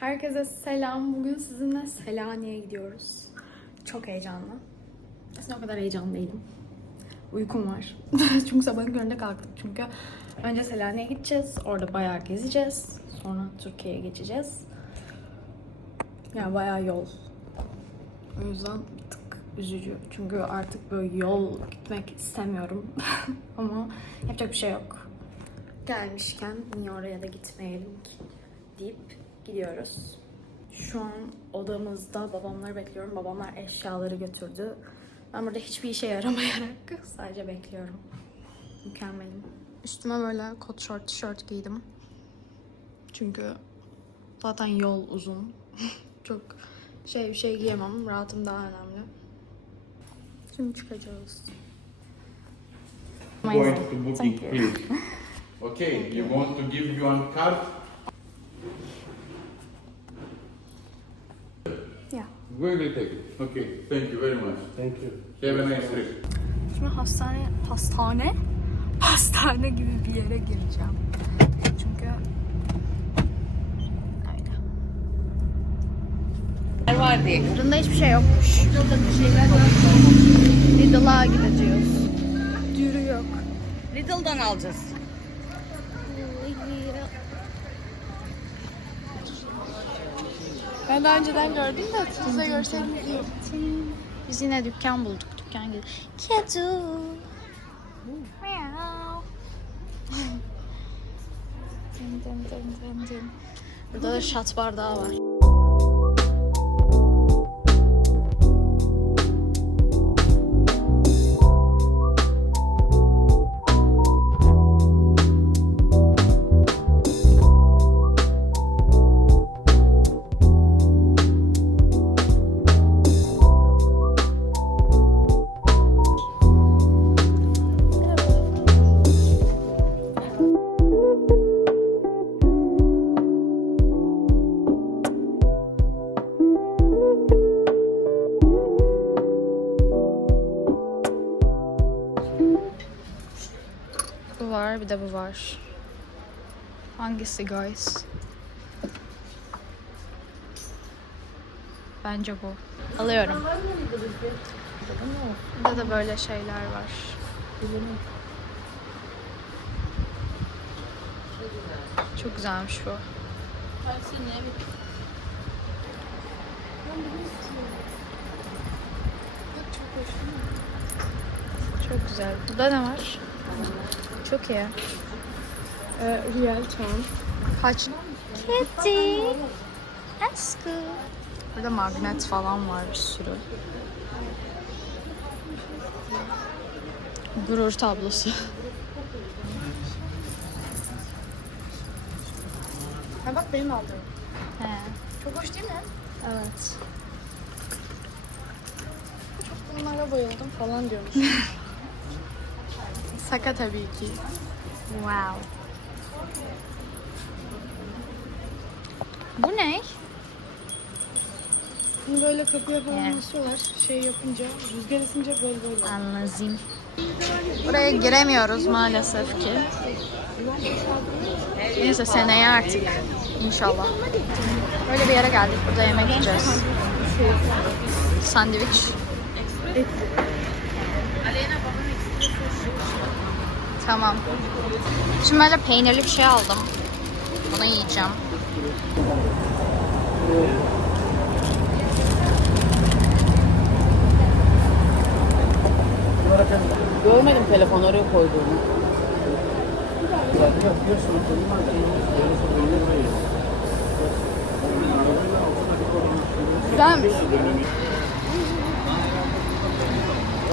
Herkese selam. Bugün sizinle Selanik'e gidiyoruz. Çok heyecanlı. Aslında o kadar heyecanlı değilim. Uykum var. çünkü sabahın köründe kalktık çünkü. Önce Selanik'e gideceğiz. Orada bayağı gezeceğiz. Sonra Türkiye'ye geçeceğiz. Yani bayağı yol. O yüzden tık üzücü. Çünkü artık böyle yol gitmek istemiyorum. Ama yapacak bir şey yok. Gelmişken niye oraya da gitmeyelim ki deyip gidiyoruz. Şu an odamızda babamları bekliyorum. Babamlar eşyaları götürdü. Ben burada hiçbir işe yaramayarak sadece bekliyorum. Mükemmelim. Üstüme böyle kot short tişört giydim. Çünkü zaten yol uzun. Çok şey bir şey giyemem. Rahatım daha önemli. Şimdi çıkacağız. Going to booking, please. Okay, you want to give you one card? We will take it. Okay, thank you very much. Thank you. Have a nice trip. Şimdi hastane, hastane, hastane gibi bir yere gireceğim. Çünkü öyle. var diye. Fırında hiçbir şey yokmuş. Lidl'da bir şeyler var. Lidl'a gideceğiz. Dürü yok. Lidl'dan alacağız. Ben daha önceden gördüm de siz de görseydiniz iyi. Biz yine dükkan bulduk. Dükkan gibi. Dın. Burada da şat bardağı var. Var. Hangisi guys? Bence bu. Alıyorum. Burada da böyle şeyler var. Çok güzelmiş bu. Çok güzel. Burada ne var? Çok iyi. Ee, Real Town. Kaç? Kedi. Aşkım. Burada magnet falan var bir sürü. Gurur tablosu. Ha bak benim aldığım. He, Çok hoş değil mi? evet. Çok bunlara bayıldım falan diyormuş. Saka tabii ki. Wow. Bu ne? Bunu böyle kapıya falan Evet. asıyorlar. Şey yapınca, rüzgar esince böyle böyle. Anladım. Buraya giremiyoruz maalesef ki. Neyse seneye artık. İnşallah. Böyle bir yere geldik. Burada yemek yiyeceğiz. Sandviç. Tamam. Şimdi böyle peynirli bir şey aldım. Bunu yiyeceğim. Görmedim telefon oraya koyduğunu. Güzelmiş.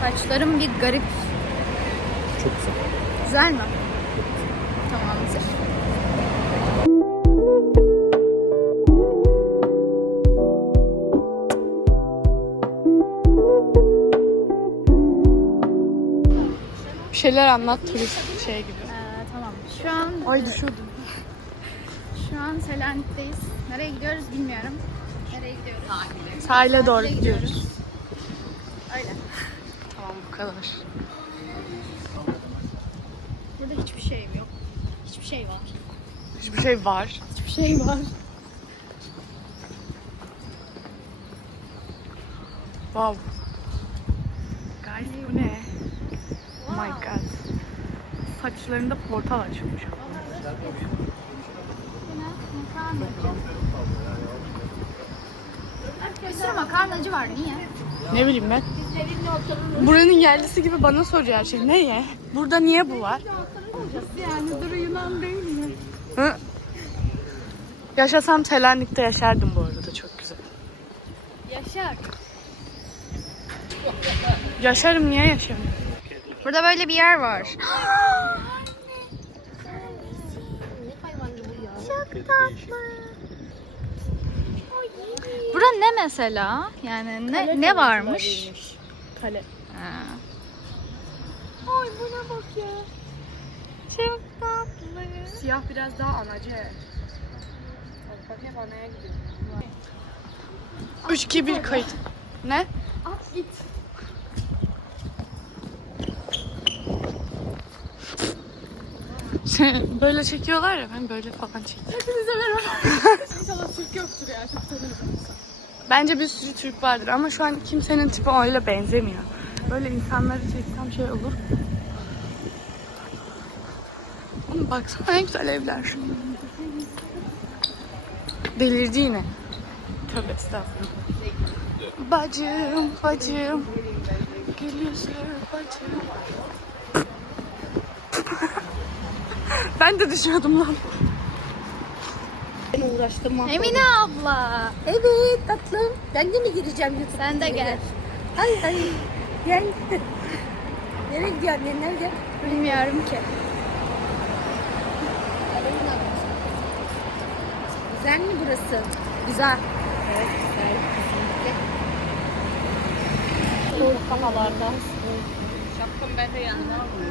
Saçlarım bir garip Çok güzel. Güzel mi? Tamamdır. Bir şeyler anlat turist şey gibi. Ee, tamam. Şu an Ay düşürdüm. şu an Selanik'teyiz. Nereye gidiyoruz bilmiyorum. Nereye gidiyoruz? Sahile doğru Sahile gidiyoruz. Kadar. Burada hiçbir şeyim yok. Hiçbir şey var. Hiçbir şey var. Hiçbir şey var. Wow. Guys bu ne? Oh my god. Saçlarında portal açılmış. Bir sürü makarnacı var. Niye? Ne bileyim ben. Buranın yerlisi gibi bana soruyor her şey. Neye? Burada niye bu var? Yani Duru Yunan değil mi? Hı? Yaşasam Selanik'te yaşardım bu arada çok güzel. Yaşar. Yaşarım niye yaşarım? Burada böyle bir yer var. Çok tatlı. Bura ne mesela? Yani ne ne varmış? Kale. Ha. Ay buna bak ya. Çok tatlı. Siyah biraz daha anacı. Bak hep anaya gidiyor. 3 2 1 kayıt. Ne? At git. Böyle çekiyorlar ya ben böyle falan çekiyorum. Hepinize merhaba. İnşallah Türk yoktur ya. Çok tanırım. Bence bir sürü Türk vardır ama şu an kimsenin tipi öyle benzemiyor. Böyle insanları çeksem şey olur. Ama baksana ne güzel evler. Delirdi yine. Tövbe estağfurullah. Bacım, bacım. Gül yüzlü bacım. Ben de düşüyordum lan. Emine abla. Evet tatlım. Ben de mi gireceğim YouTube'a? Sen de gel. Hay hay. Gel. Nereye gidiyor annen? Nerede? Bilmiyorum ki. Güzel mi burası? Güzel. Evet güzel.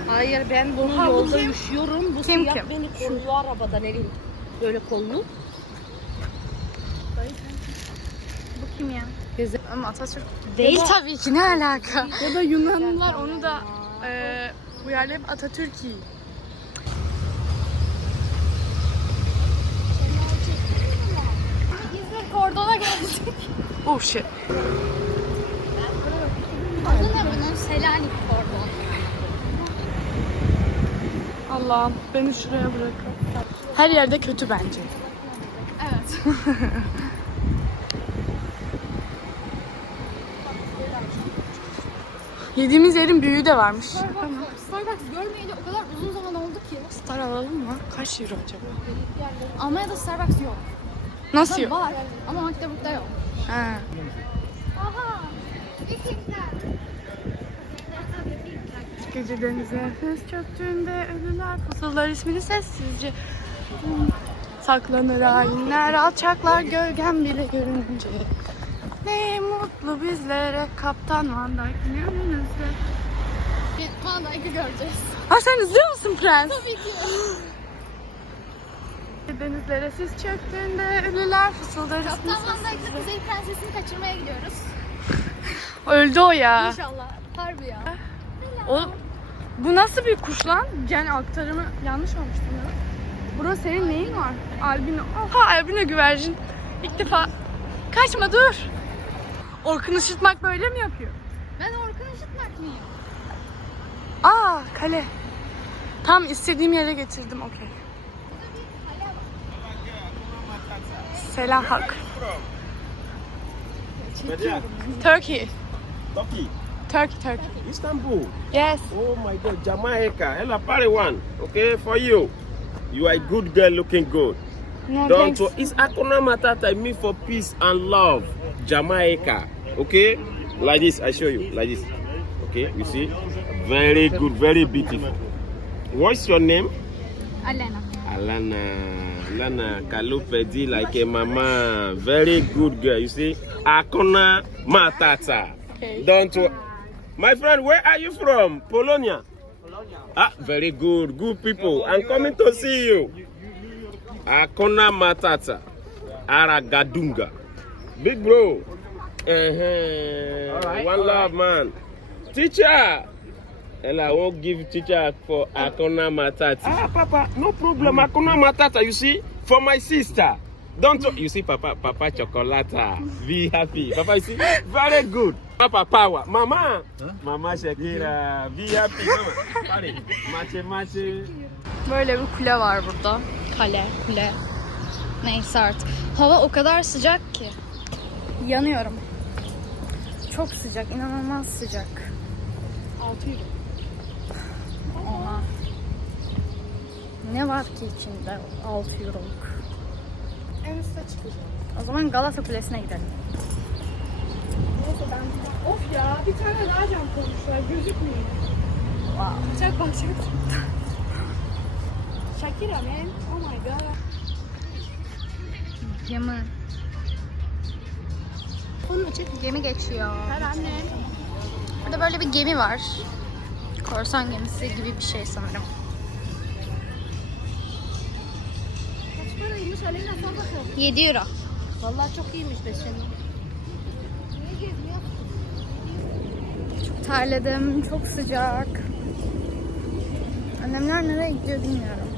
Hayır ben bunu Ha, bu yolda kim? üşüyorum. Bu Kim siyah kim? beni koruyor arabadan elin. Böyle kollu. Bu kim ya? Ama Atatürk Değil tabii ki ne alaka? Ya da Yunanlılar onu da e, uyarlayıp Atatürk'ü. İzmir Kordon'a geldik. Oh shit. Adı ne bunun? Selanik Allah'ım beni şuraya bırakın. Her yerde kötü bence. Evet. Yediğimiz yerin büyüğü de varmış. Starbucks, Starbucks görmeyeli o kadar uzun zaman oldu ki. Star alalım mı? Kaç euro acaba? Almanya'da Starbucks yok. Nasıl Ha, yok? Var ama Magdeburg'da yok. Ha. Aha. Gece denize hız çöktüğünde ölüler fısıldar ismini sessizce. Saklanır hainler, alçaklar gölgen bile görününce. Ne mutlu bizlere kaptan Van Dyke'ın önünüzde. Bir Van Dijk'ı göreceğiz. Ha sen izliyor musun Prens? Tabii ki. Denizlere siz çöktüğünde ölüler fısıldar ismini Kaptan Van Dijk'la Kuzey Prensesi'ni kaçırmaya gidiyoruz. Öldü o ya. İnşallah. Harbi ya. O, bu nasıl bir kuş lan? Yani aktarımı yanlış olmuş değil mi? Bro senin neyin var? Albino. Oha albino güvercin. İlk defa. Kaçma dur. Orkun ışıtmak böyle mi yapıyor? Ben Orkun Işıtmak mıyım? Aa kale. Tam istediğim yere getirdim okey. Selam hak. Turkey. Turkey, Turkey, Turkey. Istanbul. Yes. Oh my God, Jamaica. Ella party one. Okay, for you. You are a good girl, looking good. No Don't thanks. it's Akuna Matata. I mean for peace and love. Jamaica. Okay, like this. I show you. Like this. Okay, you see, Very good, very beautiful. What's your name? Alana. Alana. Alana Kalupedi like a mama. Very good girl. You see? Akona Matata. Okay. Don't My friend, where are you from? Polonia. Polonia. Ah, very good. Good people. I'm coming to see you. Akona Matata. Aragadunga. Big bro. Uh-huh. One love, man. Teacher. And I won't give teacher for Akona Matata. Ah, Papa, no problem. Akona Matata, you see, for my sister. Don't you see, Papa, Papa Chocolata. Be happy. Papa, you see, very good. Papa Power. Mama. Mama Shakira. Be happy. Mama. Party. Mache, mache. Böyle bir kule var burada. Kale, kule. Neyse artık. Hava o kadar sıcak ki. Yanıyorum. Çok sıcak, inanılmaz sıcak. 6 euro. Oha. Ne var ki içinde 6 euroluk? En üstte çıkacağım. O zaman Galata Kulesi'ne gidelim. Neyse ben... Of ya bir tane daha cam koymuşlar gözükmüyor. Wow. Çak bak çak. Shakira man. Oh my god. Gemi. Gemi geçiyor. Her anne. Burada böyle bir gemi var. Korsan gemisi gibi bir şey sanırım. Kaç paraymış Aleyna sor bakalım. 7 euro. Vallahi çok iyiymiş be senin. Niye gezmiyor? Çok terledim, çok sıcak. Annemler nereye gidiyor bilmiyorum.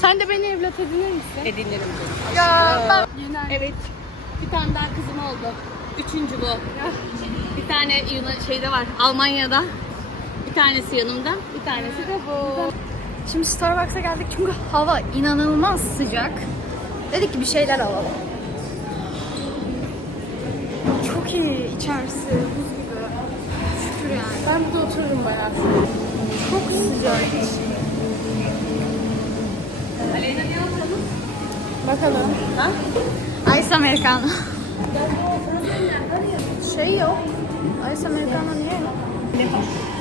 Sen de beni evlat edinir misin? Edinirim. Ya ben Evet. Bir tane daha kızım oldu. Üçüncü bu. Bir tane Yuna- şeyde var Almanya'da. Bir tanesi yanımda. Bir tanesi de bu. Şimdi Starbucks'a geldik çünkü hava inanılmaz sıcak. Dedik ki bir şeyler alalım. Çok iyi içerisi, buz gibi. Şükür yani. Ben burada otururum bayağı. Çok sıcak. Bakalım. Ice Americano. şey yok. Ice Americano niye yok? Ne yazıyor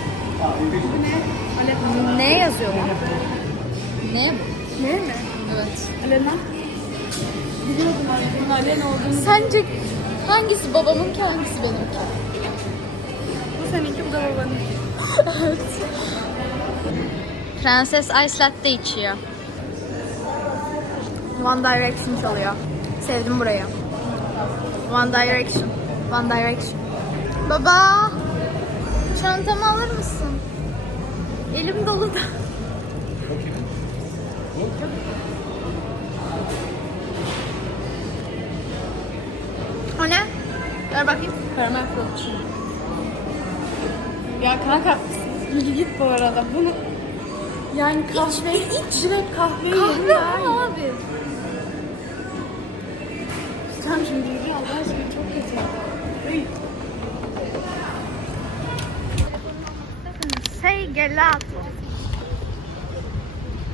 bu? Ne bu? Ne mi? Evet. Alena. Biliyordum bunun Alena olduğunu. Sence hangisi babamın ki hangisi benimki? Bu seninki bu da babanın. Prenses Ice Latte içiyor. One Direction çalıyor. Sevdim burayı. One Direction. One Direction. Baba! Çantamı alır mısın? Elim dolu da. O ne? Ver bakayım. Caramel frappuccino. Ya kanka git bu arada. Bunu yani kahve iç, direkt kahveyi Kahve yerine mi abi? Sen şimdi yürü Allah aşkına çok kötü. Ay, Sei gelato.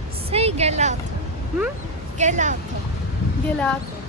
Sei gelato. Hı? Gelato. Gel abi.